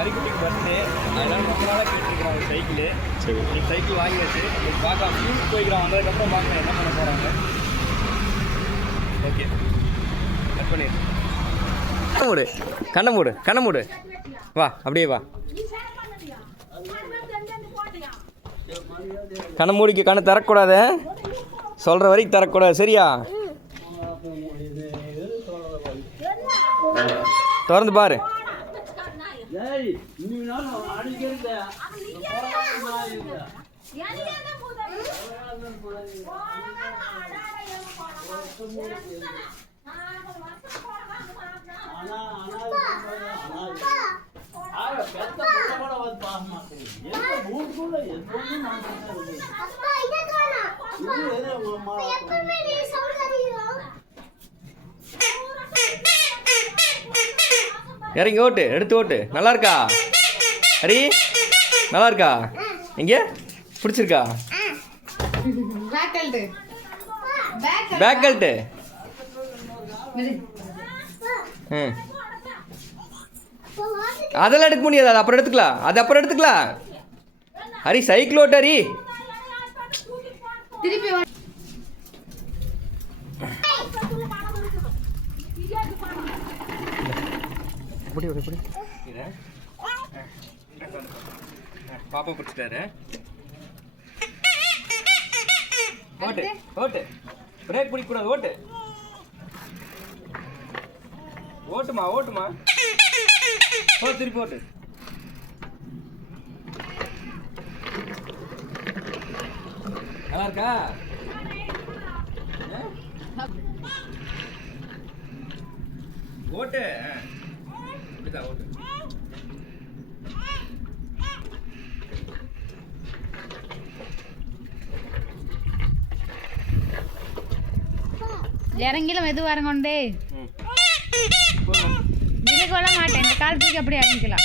ஹரிக்குட்டிக்கு birthday அதனால ரொம்ப நாளாக கேட்டுருக்குறான் ஒரு சைக்கிள். சரி, இன்னைக்கு சைக்கிள் வாங்கியாச்சு. இன்னைக்கு பார்க்கலாம், ஸ்கூலுக்கு போய்க்கிறான். வந்ததுக்கப்புறம் பார்க்கலாம் என்ன பண்ண போகிறாங்க. ஓகே, கட் பண்ணிடு. மூடு, கண்ணை மூடு, கண்ணை மூடு. வா, அப்படியே வா. கண்ணை மூடிக்கு, கண்ணை திறக்கக்கூடாது, சொல்கிற வரைக்கும் திறக்கக்கூடாது, சரியா? திறந்து பாரு. இறங்கி ஓட்டு, எடுத்து ஓட்டு. நல்லா இருக்கா ஹரி? நல்லா இருக்கா? எங்க பிடிச்சிருக்கா? பேக் கல்ட்டு. அதெல்லாம் எடுக்க முடியாது, அது அப்புறம் எடுத்துக்கலாம், அது அப்புறம் எடுத்துக்கலாம். ஹரி சைக்கிள் ஓட்டு ஹரி. பாப்பா பிடிச்சிட்டாரு. ஓட்டு ஓட்டு, பிரேக் பிடிக்கக்கூடாது, ஓட்டு ஓட்டுமா ஓட்டுமா. ஓ, திருப்பி ஓட்டு. நல்லா இருக்கா? ஓட்டு இப்படிதான் ஓட்டு. இறங்கில மெதுவாக இறங்கொண்டே இதுக்கு கொள்ள மாட்டேன். இந்த கால் தூக்கி அப்படியே இறங்கிக்கலாம்.